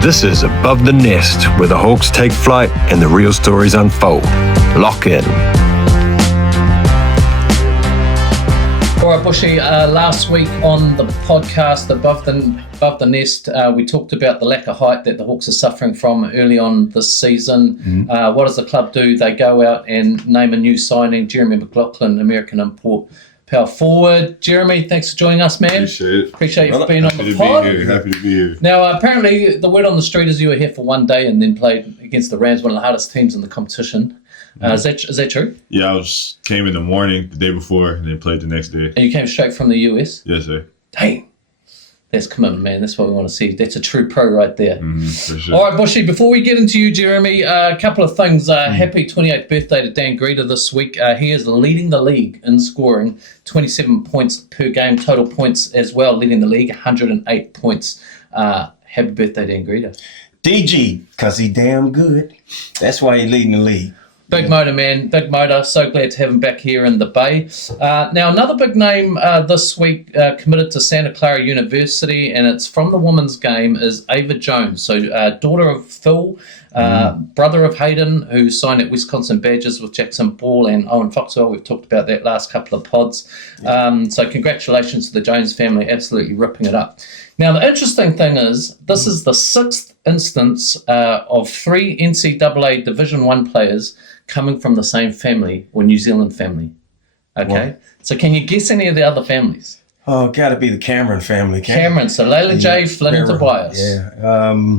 This is Above the Nest, where the Hawks take flight and the real stories unfold. Lock in. All right, Bushy, last week on the podcast, Above the Nest, we talked about the lack of height that the Hawks are suffering from early on this season. What does the club do? They go out and name a new signing, Jeremy McLaughlin, American import power forward. Jeremy, thanks for joining us, man. Appreciate you being on the pod. Happy to be here. Now, apparently, the word on the street is you were here for one day and then played against the Rams, one of the hardest teams in the competition. Is that true? Yeah, came in the morning the day before and then played the next day. And you came straight from the US? Yes, sir. Dang. That's commitment, man. That's what we want to see. That's a true pro right there. For sure. All right, Bushy, before we get into you, Jeremy, a couple of things. Happy 28th birthday to Dan Greta this week. He is leading the league in scoring, 27 points per game, total points as well, leading the league, 108 points. Happy birthday, Dan Greta. DG, because he damn good. That's why he's leading the league. Big motor, man. Big motor. So glad to have him back here in the Bay. Now, another big name this week committed to Santa Clara University, and it's from the women's game, is Ava Jones. So, daughter of Phil, brother of Hayden, who signed at Wisconsin Badgers with Jackson Ball and Owen Foxwell. We've talked about that last couple of pods. So, congratulations to the Jones family, absolutely ripping it up. Now, the interesting thing is, this is the sixth instance of three NCAA Division I players coming from the same family or New Zealand family. Okay? What? So can you guess any of the other families? Oh, got to be the Cameron family. Cameron. So Layla J, Flynn, and Tobias. Yeah.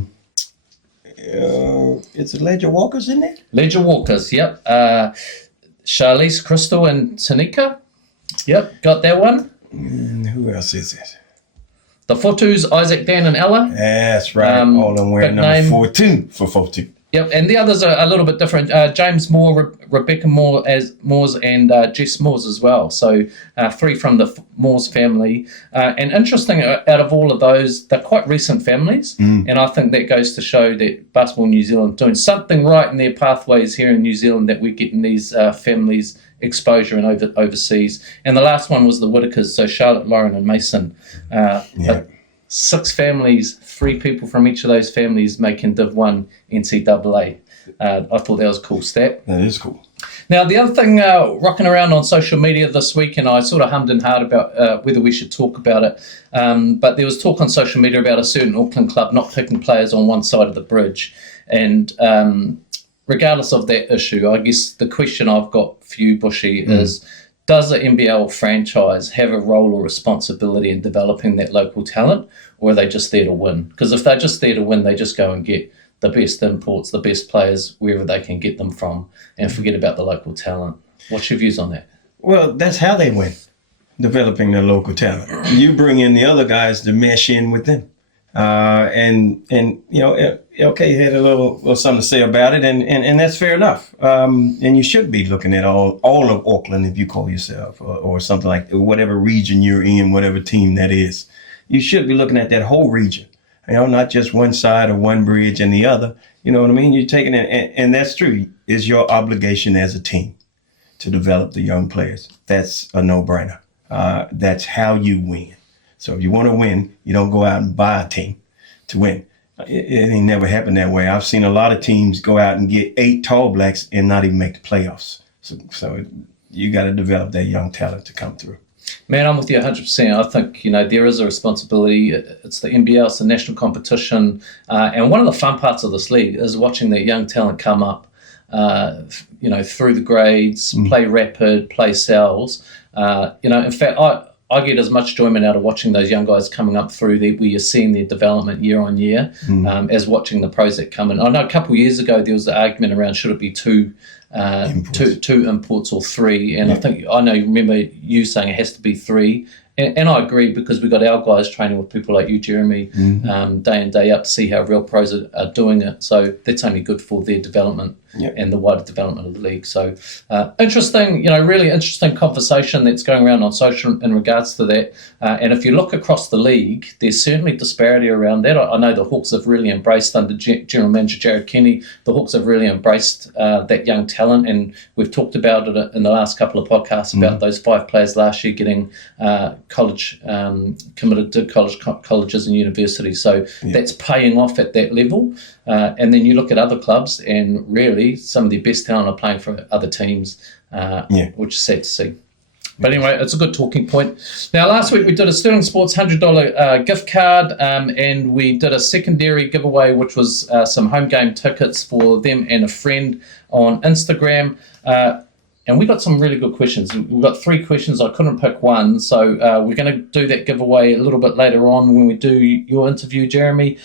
Is it Ledger Walkers in there? Ledger Walkers, yep. Charlize, Crystal, and Tanika. Yep, got that one. And who else is it? The Fotus, Isaac, Dan, and Ella. That's right. All of them wearing number 14 for 14. Yep, and the others are a little bit different. James Moore, Rebecca Moore Moores, and Jess Moores as well. So three from the Moores family. And interesting, out of all of those, they're quite recent families. And I think that goes to show that Basketball New Zealand doing something right in their pathways here in New Zealand, that we're getting these families exposure and overseas. And the last one was the Whitakers, so Charlotte, Lauren, and Mason. But 6 families, 3 people from each of those families making Div 1 NCAA. I thought that was a cool stat. That is cool. Now, the other thing rocking around on social media this week, and I sort of hummed and hawed about whether we should talk about it, but there was talk on social media about a certain Auckland club not picking players on one side of the bridge. And regardless of that issue, I guess the question I've got for you, Bushy, is, does the NBL franchise have a role or responsibility in developing that local talent, or are they just there to win? Because if they're just there to win, they just go and get the best imports, the best players, wherever they can get them from, and forget about the local talent. What's your views on that? Well, that's how they win, developing the local talent. You bring in the other guys to mesh in with them. And you know, LK had a little something to say about it, and that's fair enough. And you should be looking at all of Auckland, if you call yourself, or something like whatever region you're in, whatever team that is. You should be looking at that whole region, you know, not just one side or one bridge and the other. You know what I mean? You're taking it, and that's true. It's your obligation as a team to develop the young players. That's a no-brainer. That's how you win. So if you want to win, you don't go out and buy a team to win. It ain't never happened that way. I've seen a lot of teams go out and get 8 tall blacks and not even make the playoffs. So you got to develop that young talent to come through. Man, I'm with you 100%. I think, you know, there is a responsibility. It's the NBL, it's the national competition. And one of the fun parts of this league is watching that young talent come up, you know, through the grades, play rapid, play cells. You know, in fact, I get as much enjoyment out of watching those young guys coming up through there, where you're seeing their development year on year, as watching the pros that come in. I know a couple of years ago there was an argument around should it be two imports or 3, and I know you remember you saying it has to be 3, and I agree, because we got our guys training with people like you, Jeremy, day in day out, to see how real pros are doing it. So that's only good for their development and the wider development of the league. So interesting, really interesting conversation that's going around on social in regards to that. And if you look across the league, there's certainly disparity around that. I know the Hawks have really embraced under General Manager Jared Kenny. The Hawks have really embraced that young talent, and we've talked about it in the last couple of podcasts about those 5 players last year getting college committed to colleges and universities. So that's paying off at that level. And then you look at other clubs, and really some of the best talent are playing for other teams, which is sad to see. But anyway, it's a good talking point. Now, last week we did a Sterling Sports $100 gift card, and we did a secondary giveaway, which was some home game tickets for them and a friend on Instagram. And we got some really good questions. We've got 3 questions. I couldn't pick one. So we're going to do that giveaway a little bit later on when we do your interview, Jeremy.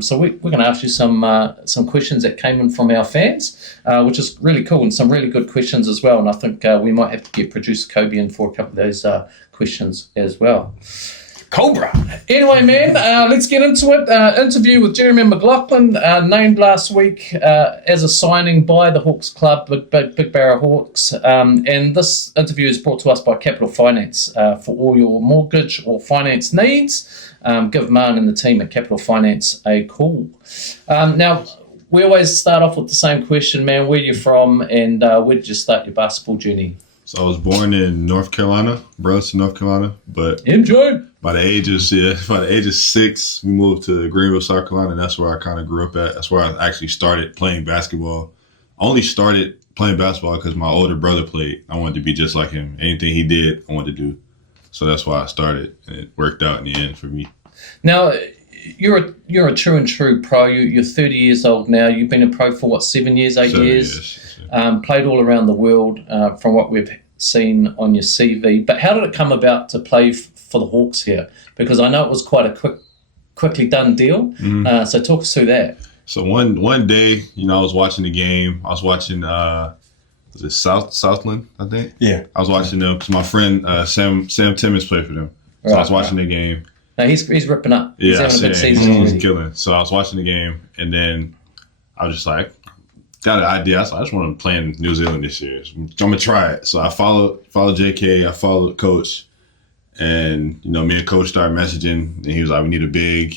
So we're going to ask you some questions that came in from our fans, which is really cool, and some really good questions as well. And I think we might have to get producer Kobe in for a couple of those questions as well. Cobra. Anyway, man, let's get into it. Interview with Jeremy McLaughlin, named last week as a signing by the Hawks Club, Big Barra Hawks. And this interview is brought to us by Capital Finance. For all your mortgage or finance needs, give Marn and the team at Capital Finance a call. Now, we always start off with the same question, man. Where you from, and where did you start your basketball journey? So I was born in North Carolina, Burlington, North Carolina, but MJ. by the age of 6, we moved to Greenville, South Carolina, and that's where I kind of grew up at. That's where I actually started playing basketball. I only started playing basketball because my older brother played. I wanted to be just like him. Anything he did, I wanted to do. So that's why I started, and it worked out in the end for me. Now, you're a true and true pro. You're 30 years old now. You've been a pro for what, 7 years, 8 years? Played all around the world from what we've seen on your CV. But how did it come about to play for the Hawks here? Because I know it was quite a quickly done deal. So talk us through that. So one day, I was watching the game. I was watching, was it Southland, I think? Yeah. I was watching them because my friend Sam Timmons played for them. So I was watching the game. Now he's ripping up. He's Yeah, having a good season. he's killing. So I was watching the game, and then I was just like, got an idea. I just want to play in New Zealand this year. I'm gonna try it. So I followed JK. I followed Coach, and me and Coach started messaging. And he was like, "We need a big.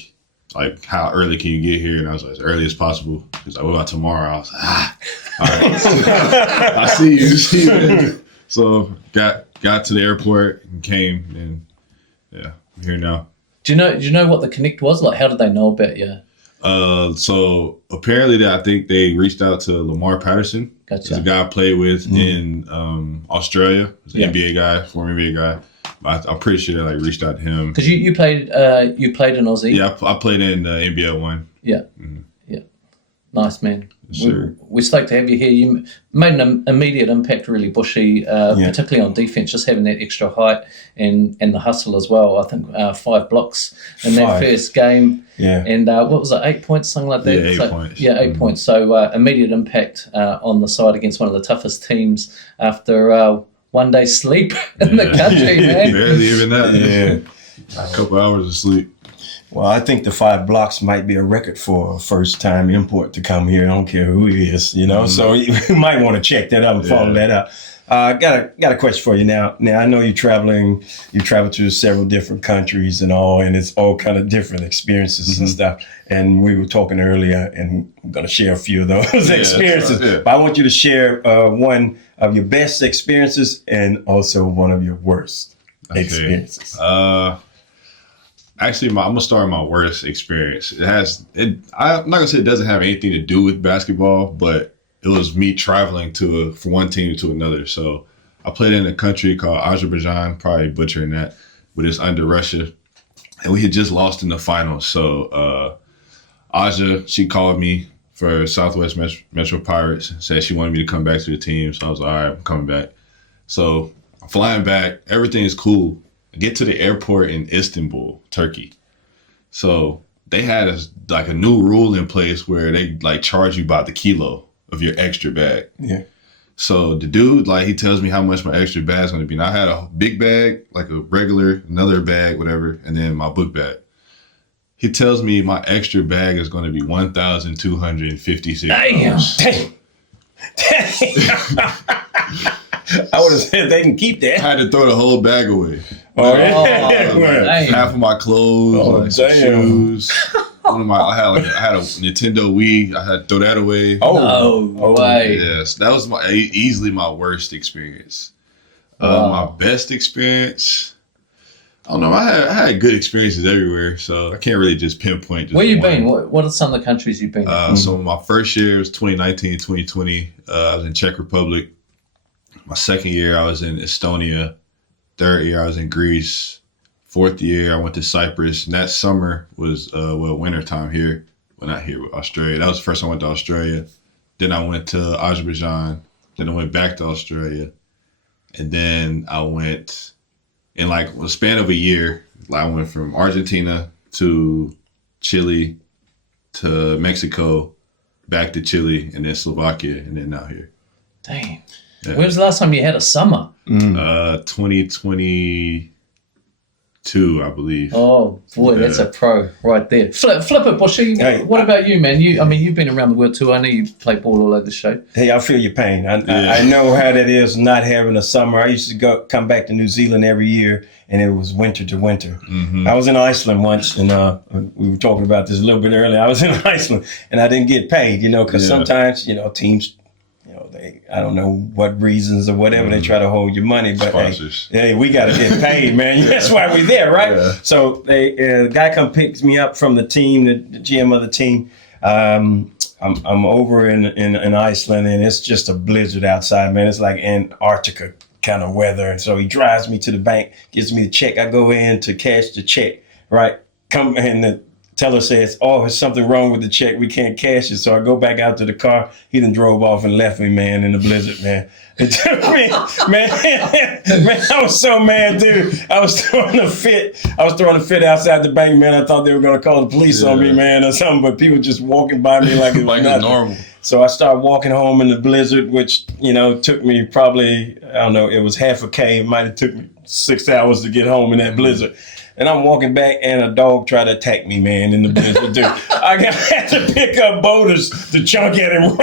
Like, how early can you get here?" And I was like, "As early as possible." He was like, "What about tomorrow?" I was like, all right. I see you. So got to the airport and came, and yeah, I'm here now. Do you know what the connect was? Like, how did they know about you? So apparently I think they reached out to Lamar Patterson. Gotcha. He's a guy I played with in Australia. He's an NBA guy, former NBA guy. I'm pretty sure they reached out to him. Because you played in Aussie. Yeah, I played in NBA 1. Yeah. Yeah. Nice, man. Sure. We're stoked to have you here. You made an immediate impact, really, Bushy, particularly on defense, just having that extra height and the hustle as well. I think 5 blocks in that first game. Yeah. And what was it, 8 points, something like that? Yeah, 8 points. Yeah, 8 points. So immediate impact on the side against one of the toughest teams after one day's sleep in the country, man. Barely even that. Yeah. A couple hours of sleep. Well, I think the 5 blocks might be a record for a first-time import to come here. I don't care who he is, So you might want to check that out and follow that up. Got a question for you now. Now I know you travel to several different countries and all, and it's all kind of different experiences and stuff. And we were talking earlier, and I'm going to share a few of those experiences. Right, But I want you to share one of your best experiences and also one of your worst experiences. Actually, I'm gonna start with my worst experience. I'm not gonna say it doesn't have anything to do with basketball, but it was me traveling from one team to another. So I played in a country called Azerbaijan, probably butchering that, but it's under Russia, and we had just lost in the finals. So Aja, she called me for Southwest Metro Pirates, said she wanted me to come back to the team. So I was like, all right, I'm coming back. So I'm flying back. Everything is cool. I get to the airport in Istanbul, Turkey. So they had a new rule in place where they charge you by the kilo of your extra bag. Yeah. So the dude, he tells me how much my extra bag's going to be. And I had a big bag, like a regular, another bag, whatever, and then my book bag. He tells me my extra bag is going to be $1,256. Damn. I would have said they can keep I that. had to throw the whole bag away. Oh, dang. Half of my clothes, Oh, like some damn. shoes. I had a Nintendo Wii. I had to throw that away. No way. Yes, that was easily my worst experience. Wow. My best experience, I don't know. I had good experiences everywhere, so I can't really just pinpoint. Just Where you one. been? What are some of the countries you've been? So my first year was 2019, 2020. I was in Czech Republic. My second year, I was in Estonia. Third year, I was in Greece. Fourth year, I went to Cyprus. And that summer was, winter time here. Well, not here, but Australia. That was the first time I went to Australia. Then I went to Azerbaijan. Then I went back to Australia. And then I went, in like a span of a year, I went from Argentina to Chile to Mexico, back to Chile, and then Slovakia, and then now here. Dang. Yeah. When was the last time you had a summer? 2022, I believe. Oh boy, that's a pro right there. Flip it, Bushy. Hey, What about you, man? You've been around the world too. I know you play ball all over the show. Hey, I feel your pain. I know how that is not having a summer. I used to come back to New Zealand every year, and it was winter to winter. Mm-hmm. I was in Iceland once, and we were talking about this a little bit earlier. I was in Iceland, and I didn't get paid, because sometimes, teams, I don't know what reasons or whatever, they try to hold your money, but Sponsors. hey, we got to get paid, man. That's why we're there, right? Yeah. So the guy picks me up from the team, the GM of the team. I'm over in Iceland, and it's just a blizzard outside, man. It's like Antarctica kind of weather. And so he drives me to the bank, gives me the check. I go in to cash the check, right? And the teller says, "Oh, there's something wrong with the check. We can't cash it." So I go back out to the car. He done drove off and left me, man, in the blizzard, man. It took me, man, I was so mad, dude. I was throwing a fit. Outside the bank, man. I thought they were going to call the police on me, man, or something. But people just walking by me like it was nothing. Normal. So I started walking home in the blizzard, which, took me probably, I don't know, it was half a K. It might have took me 6 hours to get home in that blizzard. And I'm walking back, and a dog tried to attack me, man, in the blizzard, dude. I had to pick up boulders to chunk at him,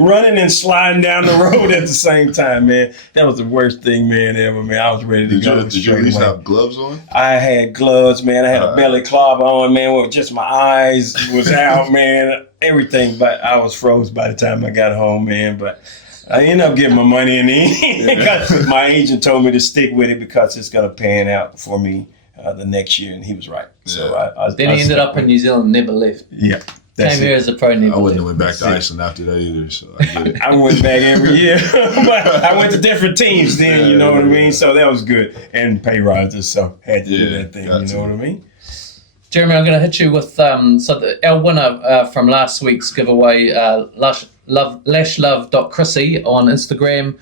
running and sliding down the road at the same time, man. That was the worst thing, man, ever, man. I was ready to go. Did you at least have gloves on? I had gloves, man. I had a belly clobber on, man, with just my eyes was out, man. Everything, but I was froze by the time I got home, man. But I ended up getting my money in the end. My agent told me to stick with it because it's going to pan out for me the next year, and he was right. So Then he ended up in New Zealand and never left. Yeah. Came here as a pro, never I wouldn't have left. went back to Iceland after that either, so I get it. I went back every year, but I went to different teams then, you know what I mean? So that was good. And pay rises, so had to do that thing, you know what I mean? Jeremy, I'm going to hit you with our winner from last week's giveaway, lashlove.chrissy on Instagram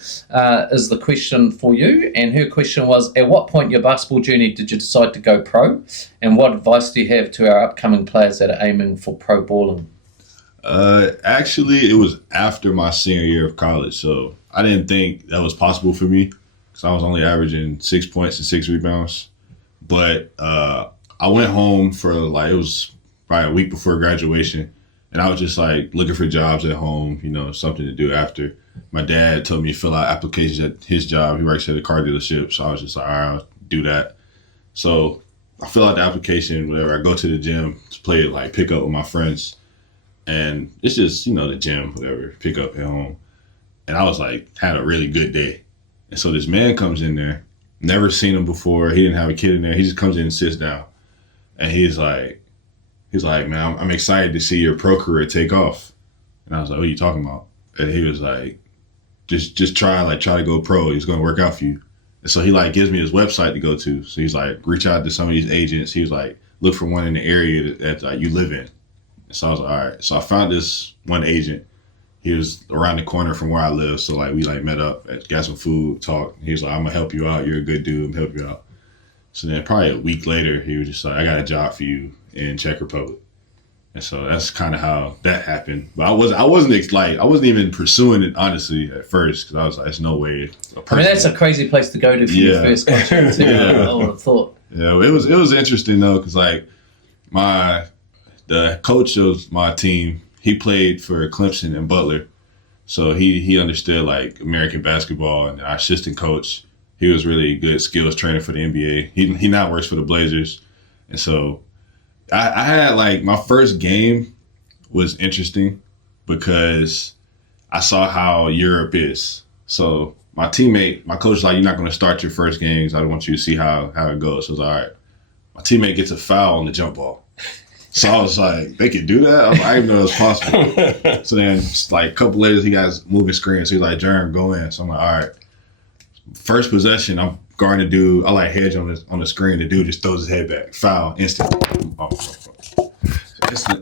is the question for you. And her question was, at what point in your basketball journey did you decide to go pro? And what advice do you have to our upcoming players that are aiming for pro balling? Actually, it was after my senior year of college, so I didn't think that was possible for me because I was only averaging 6 points and 6 rebounds. But I went home for it was probably a week before graduation, and I was just like looking for jobs at home, something to do after. My dad told me to fill out applications at his job. He works at a car dealership, so I was just like, all right, I'll do that. So I fill out the application, whatever. I go to the gym to play pick up with my friends, and it's just the gym, whatever, pick up at home. And I was had a really good day, and so this man comes in there, never seen him before. He didn't have a kid in there. He just comes in and sits down. And he's like, man, I'm excited to see your pro career take off. And I was like, what are you talking about? And he was like, just try to go pro. He's going to work out for you. And so he gives me his website to go to. So he's like, reach out to some of these agents. He was like, look for one in the area that you live in. And so I was like, all right. So I found this one agent. He was around the corner from where I live. So we met up, got some food, talked. He was like, I'm going to help you out. You're a good dude. I'm going to help you out. So then probably a week later, he was just like, I got a job for you in Czech Republic. And so that's kind of how that happened. But I wasn't even pursuing it, honestly, at first, because I was like, there's no way. That's a crazy place to go to for your first contract, too. I would have thought. Yeah, it was interesting, though, because the coach of my team, he played for Clemson and Butler. So he understood like American basketball, and our assistant coach, he was really good skills trainer for the NBA. He now works for the Blazers. And so I had like my first game was interesting because I saw how Europe is. So my teammate, my coach was like, you're not going to start your first games. I want you to see how it goes. So I was like, all right. My teammate gets a foul on the jump ball. So I was like, they can do that? I didn't know it was possible. So then like a couple later, he got moving screen. So he's like, Jerem, go in. So I'm like, all right. First possession, I'm guarding the dude. I like hedge on the screen. The dude just throws his head back. Foul, instant.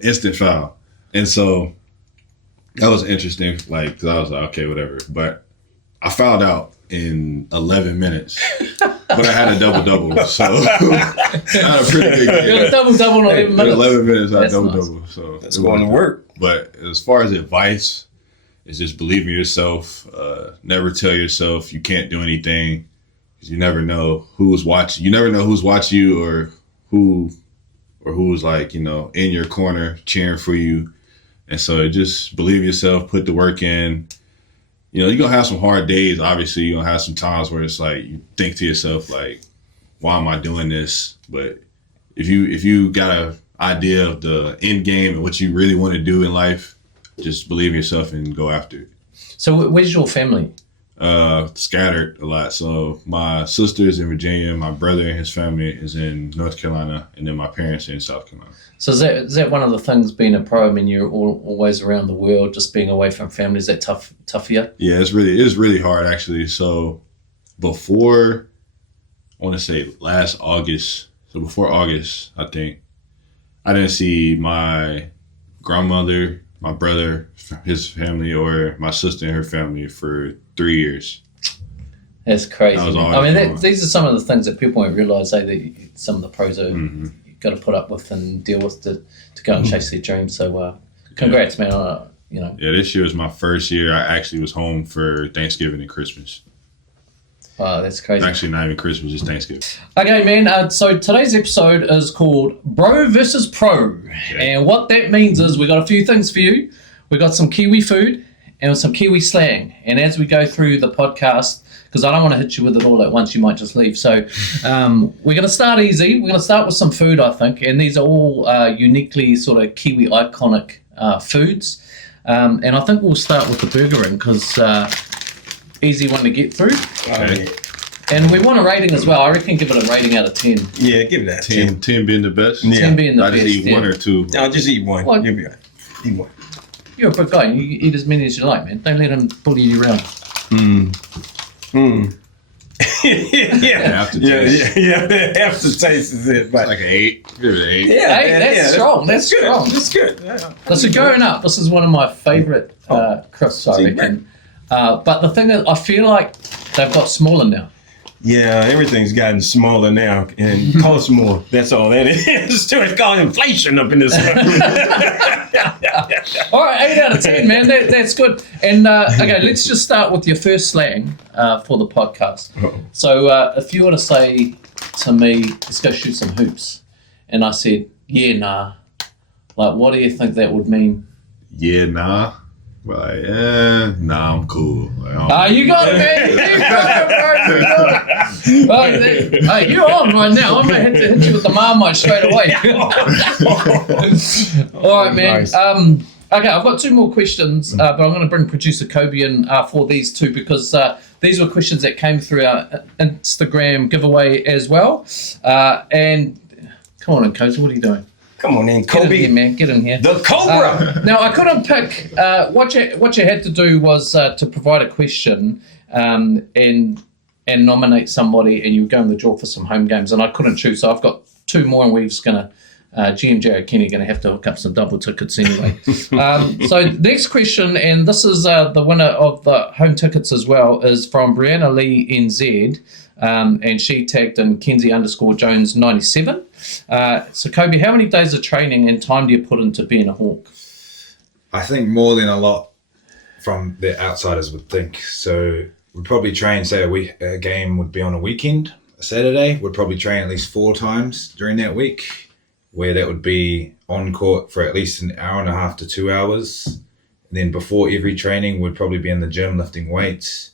Instant foul. And so that was interesting. Like, 'cause I was like, okay, whatever. But I fouled out in 11 minutes. But I had a double-double. So I had a pretty good game. You had a double-double in 11 minutes. In 11 minutes, I had a That's double-double. nice. So That's going to work. But as far as advice, it's just believe in yourself. Never tell yourself you can't do anything, because you never know who's watching. You never know who's watching you or who's like, you know, in your corner cheering for you. And so just believe in yourself, put the work in. You know, you're going to have some hard days. Obviously, you're going to have some times where it's like you think to yourself, like, why am I doing this? But if you got an idea of the end game and what you really want to do in life, just believe in yourself and go after it. So where's your family? Scattered a lot. So my sister's in Virginia, my brother and his family is in North Carolina, and then my parents are in South Carolina. So is that one of the things being a pro? I mean, you're always around the world, just being away from family. Is that tough for you? Yeah, it is really hard actually. So before, I want to say last August. So before August, I think I didn't see my grandmother, my brother, his family, or my sister and her family for 3 years. That's crazy. That was all I mean, these are some of the things that people won't realise. That some of the pros are you've got to put up with and deal with to go and chase their dreams. So, congrats, man. You know. Yeah, this year was my first year. I actually was home for Thanksgiving and Christmas. Wow, that's crazy. Actually, not even Christmas, just Thanksgiving. Okay, man. So today's episode is called Bro versus Pro. Okay. And what that means is we got a few things for you. We got some Kiwi food and some Kiwi slang. And as we go through the podcast, because I don't want to hit you with it all at once, you might just leave. So we're going to start easy. We're going to start with some food, I think. And these are all uniquely sort of Kiwi iconic foods. And I think we'll start with the burger ring because easy one to get through. Okay. And we want a rating as well. I reckon give it a rating out of 10. Yeah, give it that 10. 10 being the best? Yeah. 10 being the I best. just eat one or two. No, just eat one. What? You'll be all right. Eat one. You're a big guy. You eat as many as you like, man. Don't let him bully you around. Yeah. Aftertaste. Yeah. Aftertaste is it. But Like an 8. Give it an 8. yeah, Hey, that's strong. That's good. strong. That's good. Yeah. So growing up, this is one of my favourite crisps, I See, reckon. But the thing is, I feel like they've got smaller now. Yeah, everything's gotten smaller now and costs more. That's all that is. It's called inflation up in this one. All right, 8 out of 10, man. That's good. And okay, let's just start with your first slang for the podcast. So if you were to say to me, let's go shoot some hoops, and I said, yeah, nah, like, what do you think that would mean? Yeah, nah. Like, nah, I'm cool. Like, You got it, man. You got it, bro. You got it. Hey, you're on right now. I'm going to hit you with the Marmite straight away. All right, man. Nice. Okay, I've got two more questions, but I'm going to bring producer Kobe in for these two because these were questions that came through our Instagram giveaway as well. And come on in, Kobe. What are you doing? Come on in, Get in Kobe. here, man. Get in here. The Cobra. Now, I couldn't pick. What you had to do was to provide a question and nominate somebody, and you were going to draw for some home games, and I couldn't choose, so I've got two more, and we're just going to. G and Jared Kenny are going to have to hook up some double tickets anyway. So next question, and this is the winner of the home tickets as well, is from Brianna Lee NZ, and she tagged in Kenzie_Jones97. So Kobe, how many days of training and time do you put into being a Hawk? I think more than a lot from the outsiders would think. So we'd probably train, say a game would be on a weekend, a Saturday. We'd probably train at least 4 times during that week, where that would be on court for at least an hour and a half to 2 hours. And then before every training, we'd probably be in the gym lifting weights,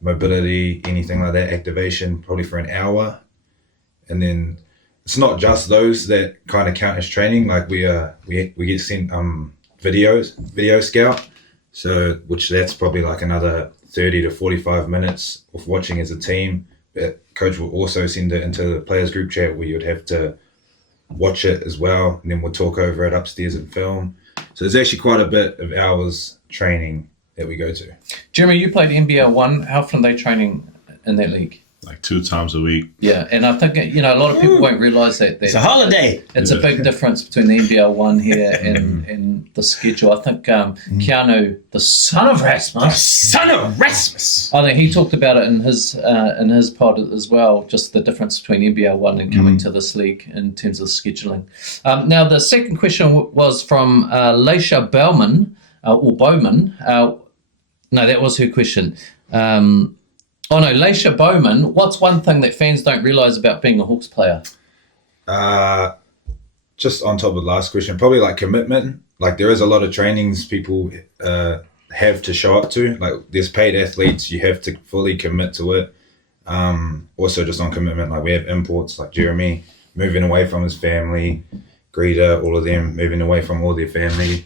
mobility, anything like that, activation, probably for an hour. And then it's not just those that kind of count as training. Like we get sent video scout, so which that's probably like another 30 to 45 minutes of watching as a team. But coach will also send it into the players group chat where you'd have to watch it as well, and then we'll talk over it upstairs and film. So there's actually quite a bit of hours training that we go to. Jeremy, you played NBL 1. How often are they training in that league? Like 2 times a week. Yeah, and I think, a lot of people won't realise that. It's a holiday. It's a big difference between the NBL 1 here and the schedule. I think Keanu, the son of Rasmus. I think he talked about it in his pod as well, just the difference between NBL 1 and coming to this league in terms of scheduling. Now, the second question was from Leisha Bowman. No, that was her question. Leisha Bowman, what's one thing that fans don't realise about being a Hawks player? Just on top of the last question, probably like commitment. Like there is a lot of trainings people have to show up to. Like there's paid athletes, you have to fully commit to it. Also just on commitment, like we have imports like Jeremy moving away from his family, Greta, all of them moving away from all their family.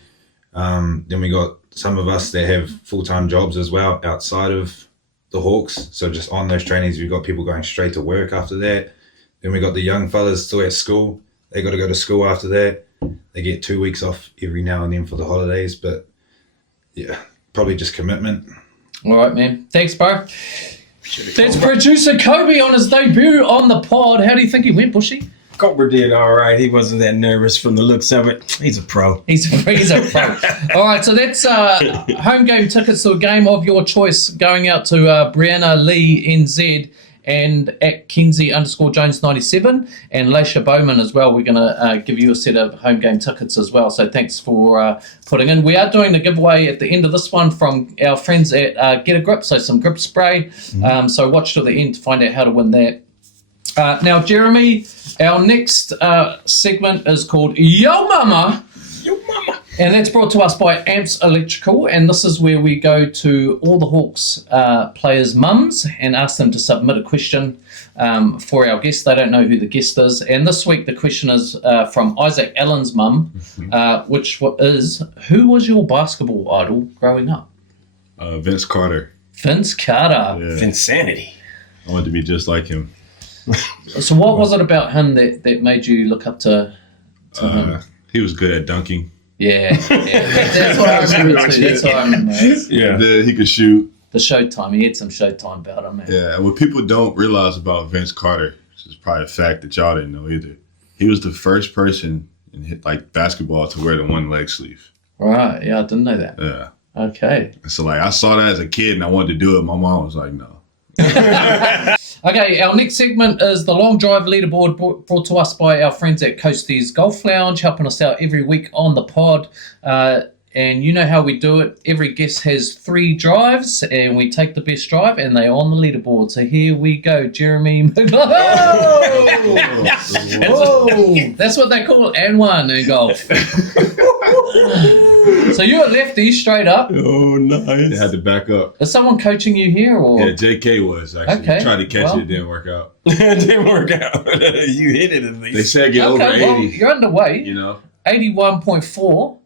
Then we got some of us that have full-time jobs as well outside of the Hawks. So just on those trainings, we've got people going straight to work after that. Then we got the young fellas still at school. They got to go to school after that. They get 2 weeks off every now and then for the holidays. But yeah, probably just commitment. All right, man. Thanks, bro. That's producer Kobe on his debut on the pod. How do you think he went, Bushy? Cobra did all right. He wasn't that nervous from the looks of it. He's a pro. He's a pro. All right, so that's home game tickets to a game of your choice going out to Brianna Lee NZ and at Kenzie_Jones97 and Leisha Bowman as well. We're going to give you a set of home game tickets as well. So thanks for putting in. We are doing the giveaway at the end of this one from our friends at Get a Grip, so some grip spray. So watch till the end to find out how to win that. Now, Jeremy, our next segment is called Yo Mama. Yo Mama. And that's brought to us by Amps Electrical. And this is where we go to all the Hawks players' mums and ask them to submit a question for our guest. They don't know who the guest is. And this week the question is from Isaac Allen's mum, which is, who was your basketball idol growing up? Vince Carter. Vince Carter. Yeah. Vinsanity. I wanted to be just like him. So what was it about him that made you look up to him? He was good at dunking. Yeah. That's what I remember too. That's what I remember. Yeah. And then he could shoot. The Showtime. He had some Showtime about him, man. Yeah, and what people don't realize about Vince Carter, which is probably a fact that y'all didn't know either, he was the first person in basketball to wear the one leg sleeve. Right. Yeah, I didn't know that. Yeah. Okay. And so I saw that as a kid and I wanted to do it. My mom was like, no. Okay, our next segment is the Long Drive Leaderboard brought to us by our friends at Coasties Golf Lounge, helping us out every week on the pod. And you know how we do it. Every guest has 3 drives, and we take the best drive, and they're on the leaderboard. So here we go, Jeremy McLaughlin. That's what they call and one in golf. So you're a lefty, straight up. Oh, nice. They had to back up. Is someone coaching you here? Or? Yeah, JK was actually. Okay, He tried to catch it, it didn't work out. It didn't work out. You hit it at least. They said get over 80. Well, you're underway. 81.4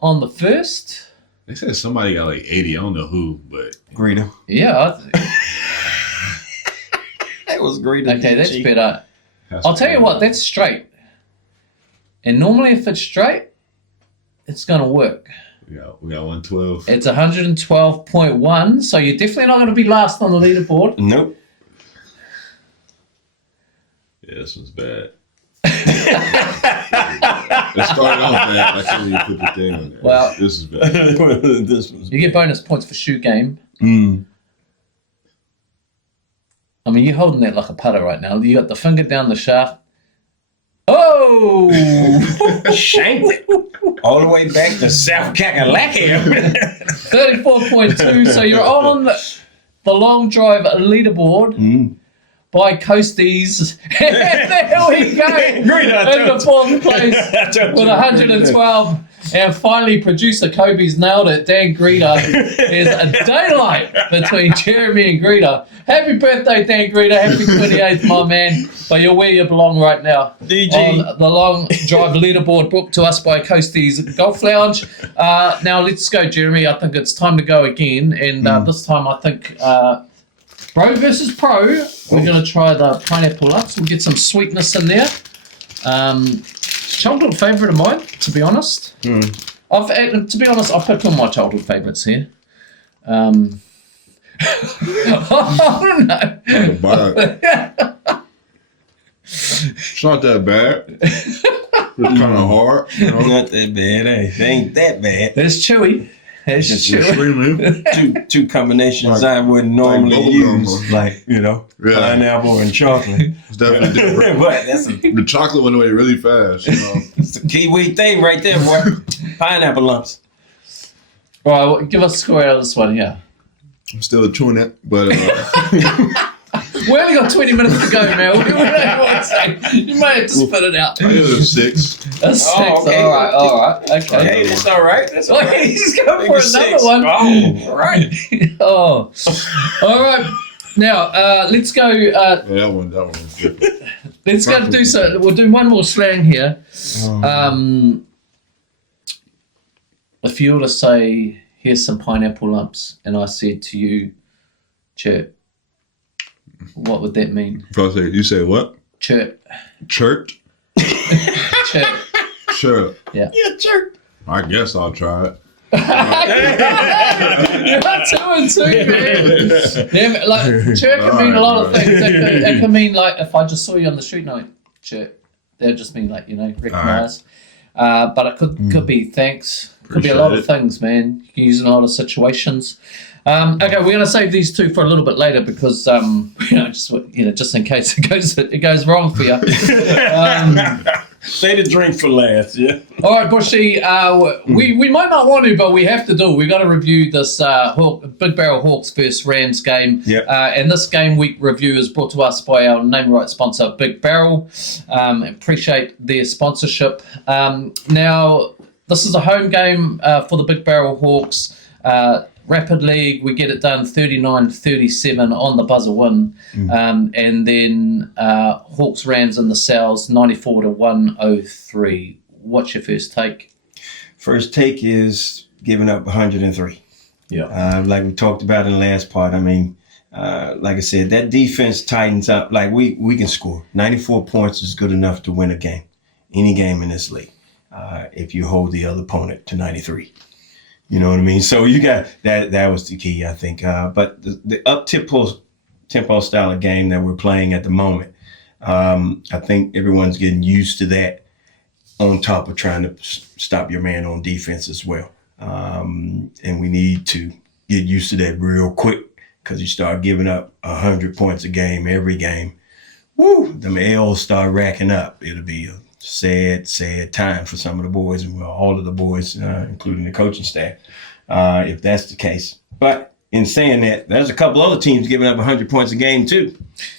on the first. They said somebody got like 80. I don't know who, but. Greta. Yeah. That was Greta. Okay, that's better. I'll tell you what, that's straight. And normally if it's straight, it's going to work. We got 112. It's 112.1, so you're definitely not going to be last on the leaderboard. Nope. Yeah, this one's bad. It started off bad. I couldn't even put the thing on there. Well, this is bad. This was you get bonus points for shoe game. Mm. I mean, you're holding that like a putter right now. You got the finger down the shaft. Oh! Shanked it. All the way back to South Kakalaki. 34.2. So you're on the long drive leaderboard by Coasties. And there we go. In the fourth place with 112. And finally, producer Kobe's nailed it. Dan Greeter is a daylight between Jeremy and Greeter. Happy birthday, Dan Greeter. Happy 28th, my man. But you're where you belong right now. DG. On the long drive leaderboard brought to us by Coasties Golf Lounge. Now let's go, Jeremy. I think it's time to go again. And this time I think Pro versus Pro. We're going to try the pineapple ups. We'll get some sweetness in there. Childhood favourite of mine, to be honest. To be honest, I picked on my childhood favourites here. I don't know. It's not that bad. It's kind of hard. You know? Not that bad, eh? It ain't that bad. It's chewy. It's chewy. Extremely. Two combinations Like- I wouldn't normally like use, bubblegum. like, Yeah. pineapple and chocolate. It's definitely different. But that's The chocolate went away really fast. You know? it's a Kiwi thing right there, boy. Pineapple lumps. Right, well, give us a score out of this one here. I'm still chewing it, but We only got 20 minutes to go, man. What do you want to say? You might have to spit it out. I give it a 6. A 6. okay. All right. Okay. Hey, that's all right. That's all Oh, right. he's going for Make it another 6. one. Oh, all right. Oh. All right. Now, let's go. Yeah, that one was good. Let's go do so. We'll do one more slang here. If you were to say, here's some pineapple lumps, and I said to you, chirp, what would that mean? You say what? Chirp. Church? Chirp. Sure. Yeah. Yeah, chirp. I guess I'll try it. You're 2 and 2, man. Yeah, like, chirp can mean a lot of things. It can mean, like, if I just saw you on the street and I went, chirp, that would just mean, like, recognise. But it could be thanks. Could be a lot of things, man. You can use it in a lot of situations. Okay, we're gonna save these two for a little bit later because just in case it goes wrong for you. Say the drink for last, yeah. All right, Bushy. We might not want to, but we have to do it. We've got to review this Big Barrel Hawks versus Rams game. Yep. And this game week review is brought to us by our name right sponsor, Big Barrel. Appreciate their sponsorship. Now, this is a home game for the Big Barrel Hawks. Rapid League, we get it done 39-37 on the buzzer win. And then Hawks Rams in the Sal's 94-103. What's your first take? First take is giving up 103. Yeah. Like we talked about in the last part, I mean, like I said, that defense tightens up. Like we can score. 94 points is good enough to win a game, any game in this league, if you hold the other opponent to 93. You know what I mean? So you got that was the key, I think. But the up-tempo style of game that we're playing at the moment, I think everyone's getting used to that on top of trying to stop your man on defense as well. And we need to get used to that real quick because you start giving up 100 points a game, every game. Woo, them L's start racking up. It'll be a sad time for some of the boys, well, all of the boys, including the coaching staff, if that's the case. But in saying that, there's a couple other teams giving up 100 points a game too.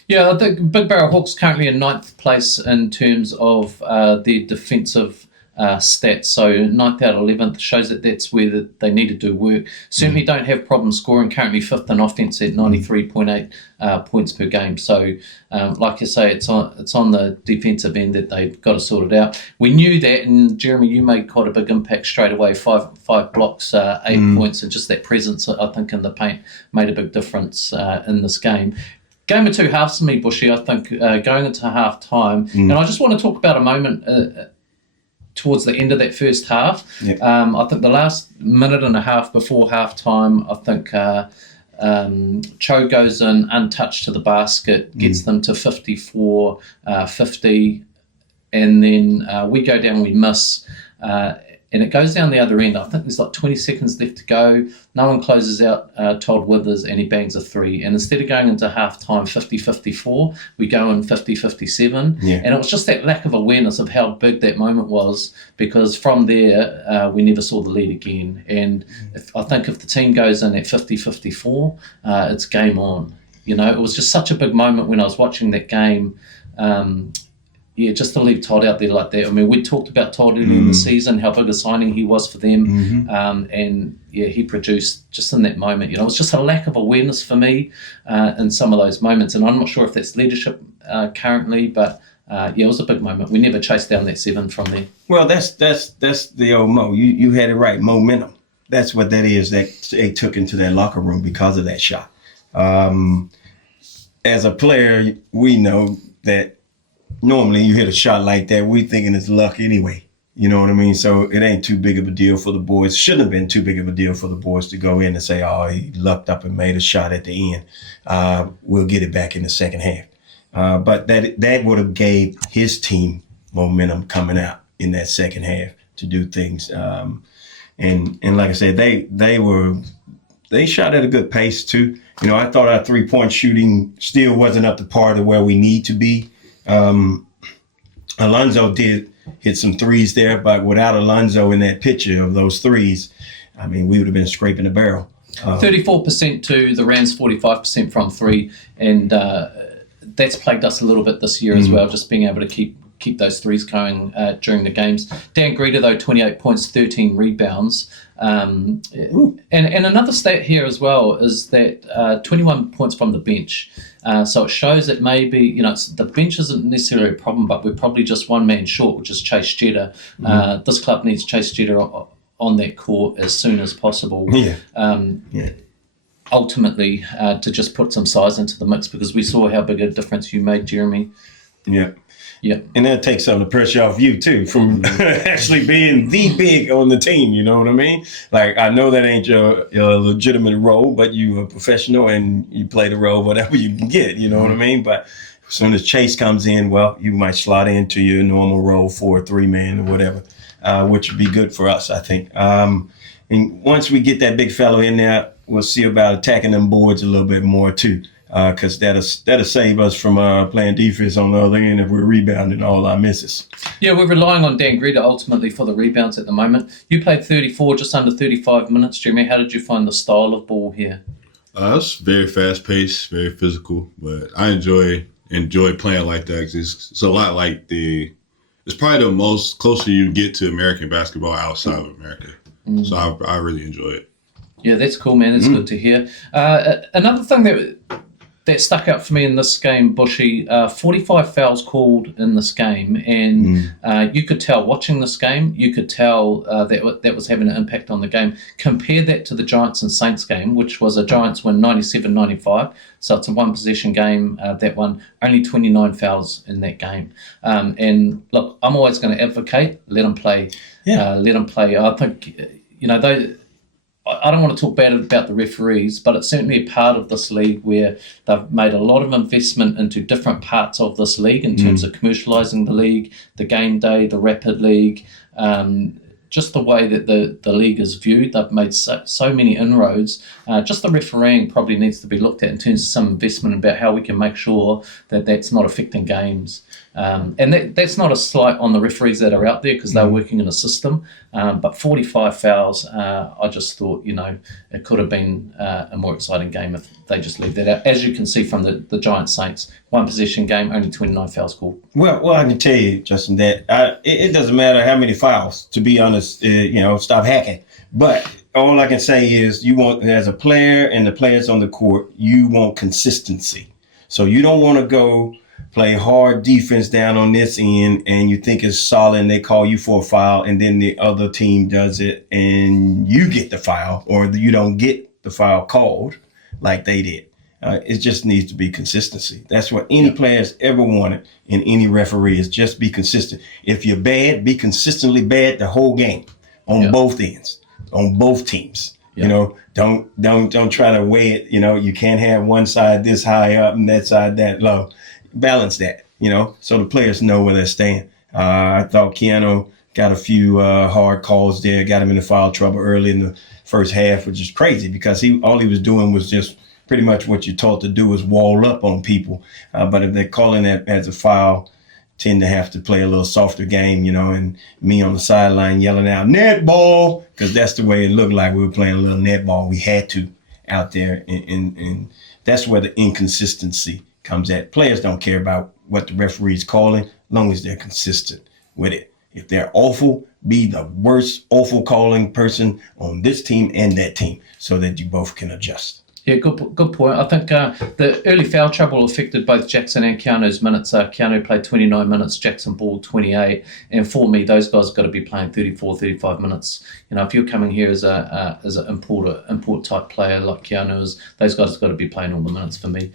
Yeah, I think Big Barrel Hawks currently in 9th place in terms of their defensive stats. So 9th out of 11th shows that that's where they need to do work. Certainly don't have problems scoring. Currently 5th in offense at 93.8 points per game. So like you say, it's on the defensive end that they've got to sort it out. We knew that, and Jeremy, you made quite a big impact straight away. Five blocks, 8 points, and just that presence, I think, in the paint made a big difference in this game. Game of two halves for me, Bushy, I think, going into half time. And I just want to talk about a moment towards the end of that first half. Yep. I think the last minute and a half before half time, I think Cho goes in untouched to the basket, gets them to 54-50, and then we go down, we miss, and it goes down the other end. I think there's like 20 seconds left to go. No one closes out Todd Withers, and he bangs a three. And instead of going into half-time 50-54, we go in 50-57. Yeah. And it was just that lack of awareness of how big that moment was, because from there, we never saw the lead again. And I think if the team goes in at 50-54, it's game on. You know, it was just such a big moment when I was watching that game. Just to leave Todd out there like that. I mean, we talked about Todd earlier in the season, how big a signing he was for them. And he produced just in that moment. You know, it was just a lack of awareness for me in some of those moments. And I'm not sure if that's leadership currently, but it was a big moment. We never chased down that 7 from there. Well, that's the old Mo. You had it right, momentum. That's what that is that they took into that locker room because of that shot. As a player, we know that normally you hit a shot like that, we thinking it's luck anyway. You know what I mean? So it ain't too big of a deal for the boys. Shouldn't have been too big of a deal for the boys to go in and say, oh, he lucked up and made a shot at the end. We'll get it back in the second half. But that would have gave his team momentum coming out in that second half to do things. And like I said, they shot at a good pace too. You know, I thought our 3-point shooting still wasn't up to par to where we need to be. Alonzo did hit some threes there, but without Alonzo in that picture of those threes, I mean, we would have been scraping the barrel. 34% to the Rams, 45% from 3, and that's plagued us a little bit this year as well, just being able to keep those threes going during the games. Dan Greeter, though, 28 points, 13 rebounds. And another stat here as well is that 21 points from the bench. So it shows that maybe, you know, the bench isn't necessarily a problem, but we're probably just one man short, which is Chase Jeter. This club needs Chase Jeter on that court as soon as possible. Ultimately, to just put some size into the mix, because we saw how big a difference you made, Jeremy. Yeah. And that takes some of the pressure off you too, from actually being the big on the team, you know what I mean? Like, I know that ain't your legitimate role, but you a professional and you play the role whatever you can get, you know what I mean? But as soon as Chase comes in, well, you might slot into your normal role for a 3-man or whatever, which would be good for us, I think. And once we get that big fellow in there, we'll see about attacking them boards a little bit more too. Because that'll save us from playing defense on the other end if we're rebounding all our misses. Yeah, we're relying on Dan Greeter ultimately for the rebounds at the moment. You played 34, just under 35 minutes, Jeremy. How did you find the style of ball here? It's very fast paced, very physical, but I enjoy playing like that. It's a lot like it's probably the most closer you get to American basketball outside of America. So I really enjoy it. Yeah, that's cool, man. It's good to hear. Another thing that stuck out for me in this game, Bushy, 45 fouls called in this game, and you could tell watching this game, you could tell that was having an impact on the game. Compare that to the Giants and Saints game, which was a Giants win 97-95, so it's a one-possession game, that one, only 29 fouls in that game. And look, I'm always going to advocate, let them play. Let them play. I think, you know, I don't want to talk bad about the referees, but it's certainly a part of this league where they've made a lot of investment into different parts of this league in terms of commercialising the league, the game day, the rapid league, just the way that the league is viewed. They've made so many inroads. Just the refereeing probably needs to be looked at in terms of some investment about how we can make sure that that's not affecting games. And that's not a slight on the referees that are out there, because they're working in a system. But 45 fouls, I just thought, you know, it could have been a more exciting game if they just leave that out. As you can see from the Giants Saints, one possession game, only 29 fouls called. Well, I can tell you, Justin, that it doesn't matter how many fouls, to be honest, you know, stop hacking. But all I can say is you want, as a player and the players on the court, you want consistency. So you don't want to go play hard defense down on this end and you think it's solid and they call you for a foul and then the other team does it and you get the foul, or you don't get the foul called like they did. It just needs to be consistency. That's what any players ever wanted in any referee, is just be consistent. If you're bad, be consistently bad the whole game on both ends, on both teams. You know, don't try to weigh it. You know, you can't have one side this high up and that side that low. Balance that, you know, so the players know where they stand. I thought Keanu got a few hard calls there, got him into foul trouble early in the first half, which is crazy because all he was doing was just pretty much what you're taught to do, is wall up on people. But if they're calling that as a foul, tend to have to play a little softer game, you know, and me on the sideline yelling out netball, because that's the way it looked like we were playing a little netball. We had to out there and That's where the inconsistency comes at. Players don't care about what the referee's calling, as long as they're consistent with it. If they're awful, be the worst awful calling person on this team and that team so that you both can adjust. Yeah, good point. I think the early foul trouble affected both Jackson and Keanu's minutes. Keanu played 29 minutes, Jackson ball 28. And for me, those guys got to be playing 34, 35 minutes. You know, if you're coming here as an import type player like Keanu is, those guys have got to be playing all the minutes for me.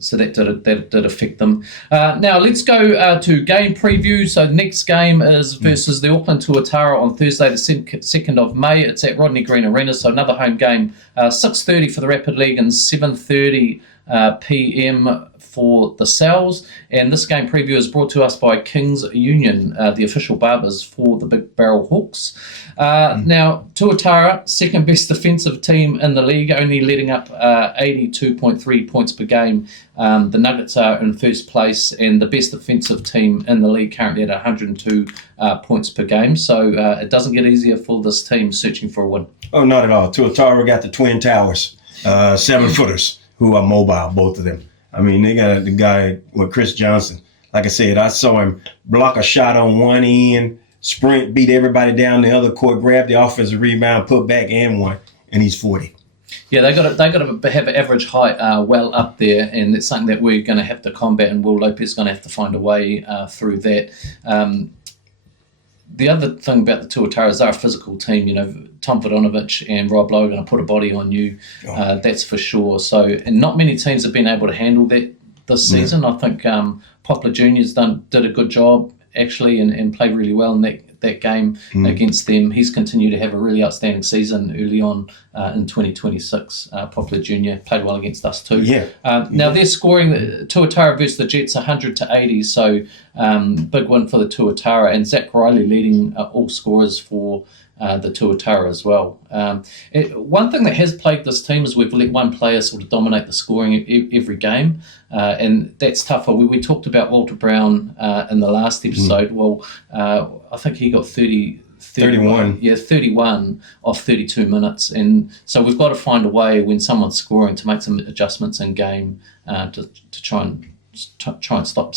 So that did affect them. Now let's go to game preview. So the next game is versus the Auckland Tuatara on Thursday, the 2nd of May. It's at Rodney Green Arena, so another home game. 6:30 for the Rapid League and 7:30 p.m. for the Sal's. And this game preview is brought to us by Kings Union, the official barbers for the Big Barrel Hawks. Now, Tuatara, second best defensive team in the league, only letting up 82.3 points per game. The Nuggets are in first place, and the best defensive team in the league currently at 102 points per game. So it doesn't get easier for this team searching for a win. Oh, not at all. Tuatara got the Twin Towers, 7-footers, who are mobile, both of them. I mean, they got the guy with Chris Johnson. Like I said, I saw him block a shot on one end, sprint, beat everybody down the other court, grab the offensive rebound, put back and one, and he's 40. Yeah, they got to have an average height well up there, and it's something that we're going to have to combat, and Will Lopez is going to have to find a way through that. The other thing about the Tuatara is they're a physical team. You know, Tom Vodanovich and Rob Lowe are going to put a body on you. That's for sure. So, and not many teams have been able to handle that this season. I think Poplar Jr.'s did a good job actually and played really well in that game against them. He's continued to have a really outstanding season early on in 2026. Poplar Jr. played well against us too. Now they're scoring Tuatara versus the Jets 100-80, so big win for the Tuatara, and Zach Riley leading all scorers for the Tuatara as well. One thing that has plagued this team is we've let one player sort of dominate the scoring every game, and that's tougher. We talked about Walter Brown in the last episode. Well, I think he got 31. Yeah, 31 off 32 minutes. And so we've got to find a way when someone's scoring to make some adjustments in game to try and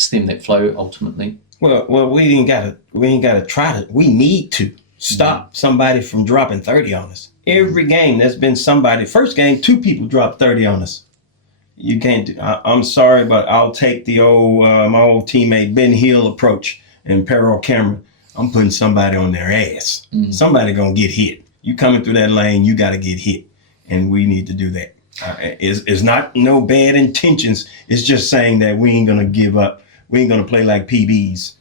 stem that flow ultimately. Well, we ain't gotta try to. We need to stop somebody from dropping 30 on us. Every game there's been somebody. First game, 2 people dropped 30 on us. You can't do. I'm sorry, but I'll take the my old teammate Ben Hill approach and Peril Cameron. I'm putting somebody on their ass. Somebody gonna get hit. You coming through that lane, you got to get hit, and we need to do that. It's not no bad intentions. It's just saying that we ain't gonna give up. We ain't gonna play like PBs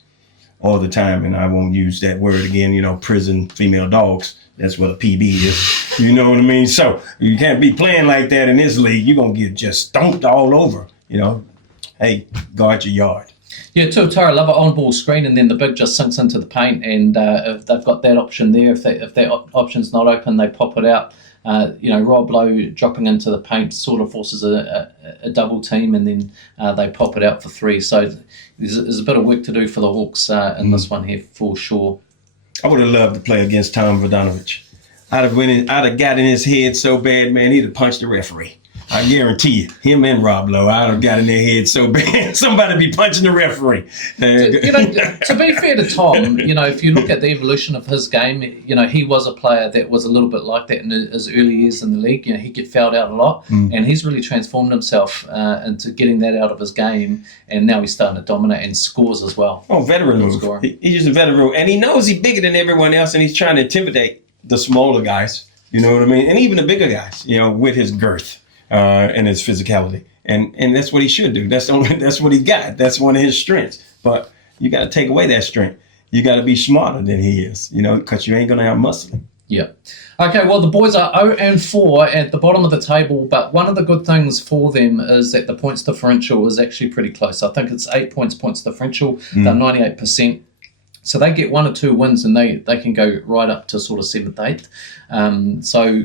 all the time, and I won't use that word again. You know, prison female dogs. That's what a PB is. You know what I mean? So you can't be playing like that in this league. You're gonna get just stomped all over. You know, hey, guard your yard. Yeah, Tuatara love an on-ball screen, and then the big just sinks into the paint, and if they've got that option there, if that option's not open, they pop it out. Rob Lowe dropping into the paint sort of forces a double team, and then they pop it out for 3. So there's a bit of work to do for the Hawks in this one here for sure. I would have loved to play against Tom Vodanovich. I'd have got in his head so bad, man, he'd have punched the referee. I guarantee you, him and Rob Lowe, I'd have got in their head so bad, somebody be punching the referee. To be fair to Tom, if you look at the evolution of his game, he was a player that was a little bit like that in his early years in the league. He'd get fouled out a lot, and he's really transformed himself into getting that out of his game, and now he's starting to dominate and scores as well. Oh, veteran move. He's just a veteran, and he knows he's bigger than everyone else, and he's trying to intimidate the smaller guys. You know what I mean? And even the bigger guys, with his girth. And his physicality, and that's what he should do. That's what he got. That's one of his strengths. But you got to take away that strength. You got to be smarter than he is, because you ain't gonna outmuscle him. Yeah. Okay. Well, the boys are 0-4 at the bottom of the table, but one of the good things for them is that the points differential is actually pretty close. I think it's 8 points differential. They're 98%. So they get 1 or 2 wins, and they can go right up to sort of 7th, 8th. So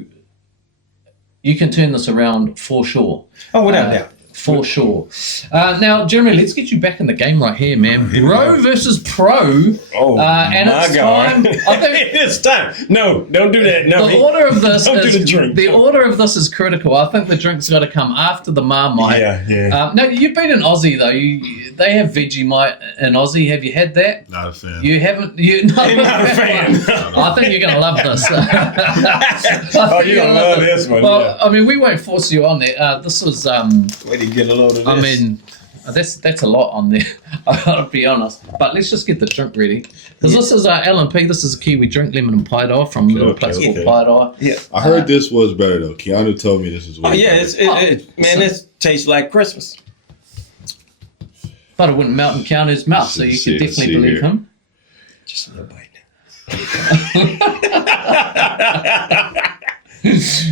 you can turn this around for sure. Oh, without doubt. For sure. Now, Jeremy, let's get you back in the game right here, man. Bro versus pro. Oh, and my it's God. time. I think It's time. No, don't do that. No. the order of this Don't do is the drink. the order of this is critical. I think the drink's got to come after the Marmite. Yeah. No, you've been in Aussie though. They have Vegemite in Aussie. Have you had that? Not a fan. You haven't. You no, I'm not a fan. I think you're gonna love this. Oh, you're gonna love this one. Well, I mean, we won't force you on there. This was. Where do you get a load of this? I mean, that's a lot on there. I'll be honest. But let's just get the drink ready. Because this is L&P. This is a Kiwi drink, lemon and Paidaw from a little place called Paidaw. Yeah. I heard this was better though. Keanu told me this is way Oh yeah, better. man, this tastes like Christmas. But it wouldn't melt in Keanu's mouth, so you See- could definitely see believe here. him. Just a little bite.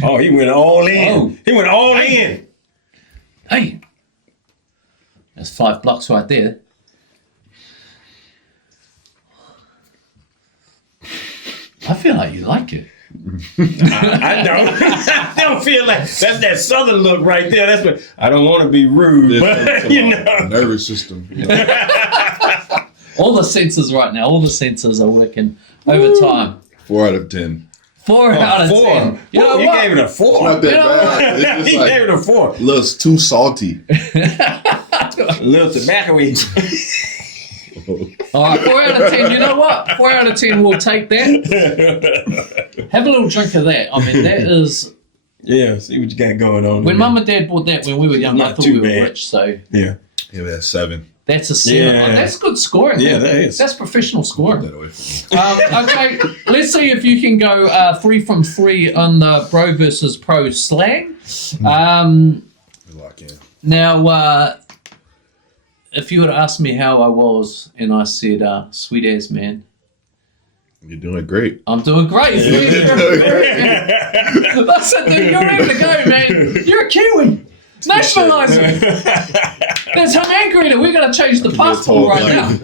Oh, he went all in. Oh. He went all in. Hey, that's $5 right there. I feel like you like it. I don't. I don't feel like that's that southern look right there. That's what I don't want to be rude, This but is you my know. nervous system. You know? All the sensors right now, all the sensors are working overtime. 4 out of 10. 4 out of 10. You know You what? gave it a 4. Not that You know bad. It's He just gave it like, a 4. look, it's too salty. A little tobacco-y. All right, 4 out of 10. You know what? 4 out of 10, we'll take that. Have a little drink of that. I mean, that is... Yeah, see what you got going on. When Mum and Dad bought that when we were young, I Not thought too we were bad. rich, so... Yeah. Yeah, that's 7. That's a 7. Yeah. Oh, that's good scoring. Yeah, man. that is. That's professional scoring. That away from me. Okay, let's see if you can go 3 from 3 on the bro versus pro slang. Lock in. Now, if you would have asked me how I was, and I said, sweet as man, You're doing great. I'm doing great. I said, dude, you're ready to go, man. You're a Kiwi. Nationalise it. There's her man greeter. We're going to change the passport right now.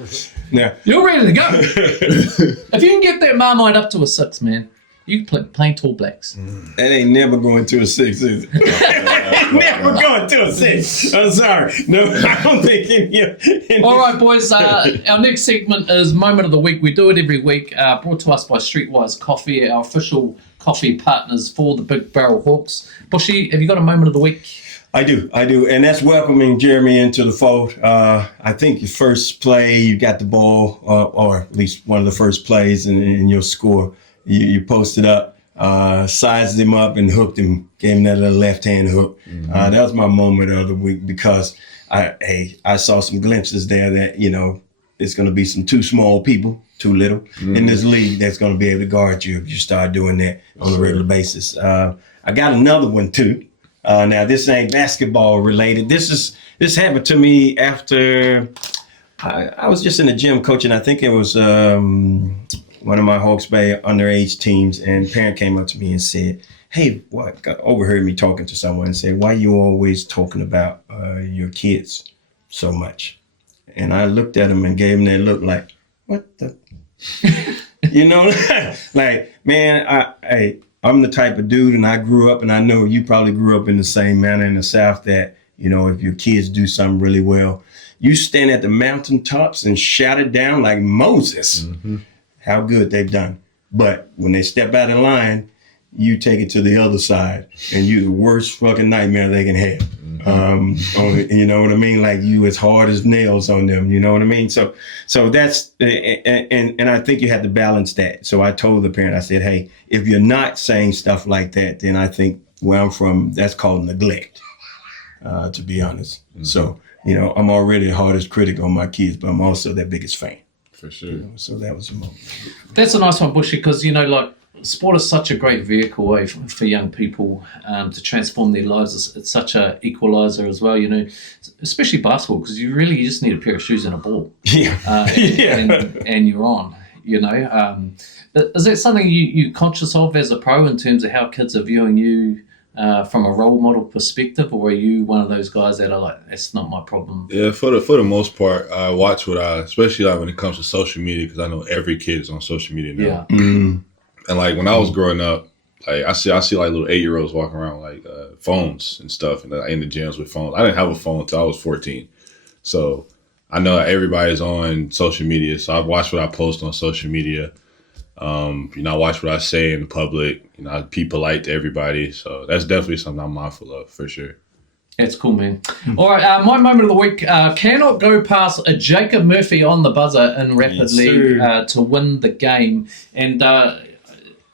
Now, You're ready to go. If you can get that Marmite up to a 6, man, you can play plain tall blacks. that ain't never going to a 6, is it? Never going to a 6. I'm sorry. No, I don't think any All right, boys. Our next segment is Moment of the Week. We do it every week. Brought to us by Streetwise Coffee, our official coffee partners for the Big Barrel Hawks. Bushy, have you got a Moment of the Week? I do, and that's welcoming Jeremy into the fold. I think your first play, you got the ball, or at least one of the first plays in your score. You posted up, sized him up, and hooked him. Gave him that little left-hand hook. That was my moment of the week because I saw some glimpses there that it's going to be some too small people, too little in this league that's going to be able to guard you if you start doing that on a regular basis. I got another one too. Now this ain't basketball related. This happened to me after I was just in the gym coaching. I think it was one of my Hawke's Bay underage teams, and a parent came up to me and said, "Hey, overheard me talking to someone and said, why you always talking about your kids so much?" And I looked at him and gave him that look like, what the, like, man, I'm the type of dude, and I grew up, and I know you probably grew up in the same manner in the South that, if your kids do something really well, you stand at the mountaintops and shout it down like Moses, how good they've done. But when they step out of line, you take it to the other side, and you the worst fucking nightmare they can have. You know what I mean? Like you as hard as nails on them. You know what I mean? So that's and I think you have to balance that. So I told the parent, I said, hey, if you're not saying stuff like that, then I think where I'm from, that's called neglect. To be honest. So I'm already the hardest critic on my kids, but I'm also their biggest fan. For sure. So that was a moment. That's a nice one, Bushy, because like sport is such a great vehicle way for young people to transform their lives. It's such a equalizer as well, especially basketball, because you just need a pair of shoes and a ball. Yeah. And you're on. Is that something you're conscious of as a pro in terms of how kids are viewing you from a role model perspective, or are you one of those guys that are like, that's not my problem? Yeah, for the most part, I watch especially like when it comes to social media, because I know every kid is on social media now. Yeah. And like when I was growing up, Like I see like little 8-year-olds walking around with like phones and stuff in the gyms with phones. I didn't have a phone until I was 14, so I know everybody's on social media. So I watch what I post on social media. I watch what I say in the public. I be polite to everybody. So that's definitely something I'm mindful of for sure. That's cool, man. All right, my moment of the week cannot go past a Jacob Murphy on the buzzer in Rapid League to win the game. And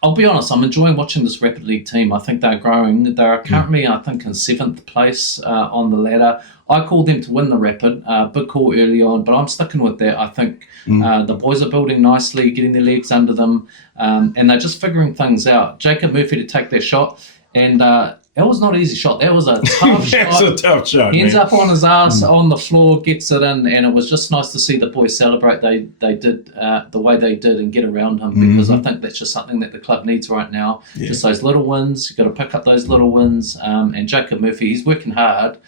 I'll be honest, I'm enjoying watching this Rapid League team. I think they're growing. They're currently, I think, in 7th place on the ladder. I called them to win the Rapid. Big call early on, but I'm sticking with that. I think the boys are building nicely, getting their legs under them, and they're just figuring things out. Jacob Murphy to take their shot, and that was not an easy shot. That was a tough shot. That's a tough shot, He ends man. up on his ass on the floor, gets it in, and it was just nice to see the boys celebrate. They did the way they did and get around him, because I think that's just something that the club needs right now. Yeah. Just those little wins. You've got to pick up those little wins. And Jacob Murphy, he's working hard.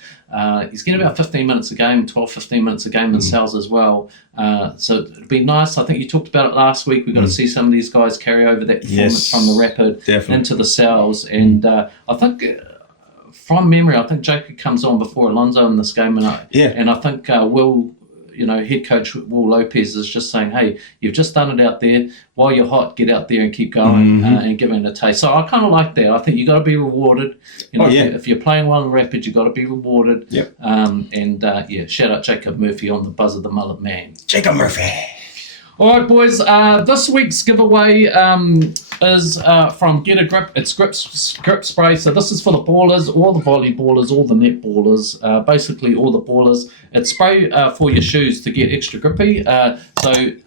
He's getting about 15 minutes a game, 12, 15 minutes a game in sales as well. So it'd be nice. I think you talked about it last week. We've got to see some of these guys carry over that performance from the Rapid into the sales. And I think... from memory, I think Jacob comes on before Alonso in this game, and I think head coach Will Lopez is just saying, hey, you've just done it out there. While you're hot, get out there and keep going and give it a taste. So I kind of like that. I think you got to be rewarded. If you're playing well in Rapid, you got to be rewarded. Yep. Shout out Jacob Murphy on the buzzer, the mullet man. Jacob Murphy. All right, boys. This week's giveaway is from Get a Grip. It's grip spray. So this is for the ballers, all the volleyballers, all the netballers, basically all the ballers. It's spray for your shoes to get extra grippy. So you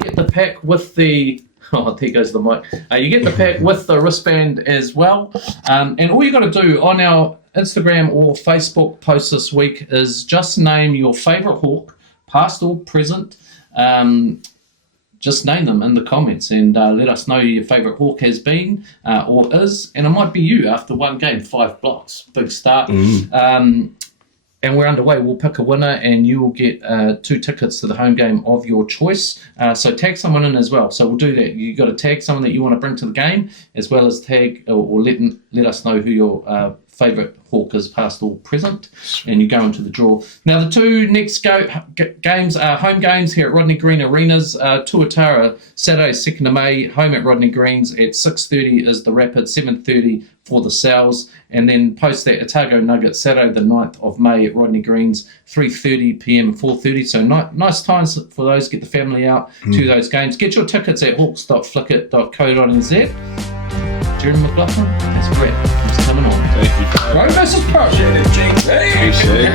get the pack with the... Oh, there goes the mic. You get the pack with the wristband as well. And all you got to do on our Instagram or Facebook post this week is just name your favourite hawk, past or present. Just name them in the comments and let us know who your favourite hawk has been or is. And it might be you after one game, 5 blocks. Big start. And we're underway. We'll pick a winner and you will get 2 tickets to the home game of your choice. So tag someone in as well. So we'll do that. You've got to tag someone that you want to bring to the game, as well as tag or let us know who your favourite hawk is, past or present, and you go into the draw. Now the 2 next games are home games here at Rodney Green Arenas. Tuatara, Saturday 2nd of May, home at Rodney Greens at 6:30 is the Rapid, 7:30 for the Sales, and then post that Otago Nuggets Saturday the 9th of May at Rodney Greens, 3:30 p.m. and 4:30. So nice times for those. Get the family out to those games. Get your tickets at hawks.flickit.co.nz. Jeremy McLaughlin, that's Brett. Thanks for coming on. Thank you. Pro versus Pro. Appreciate it.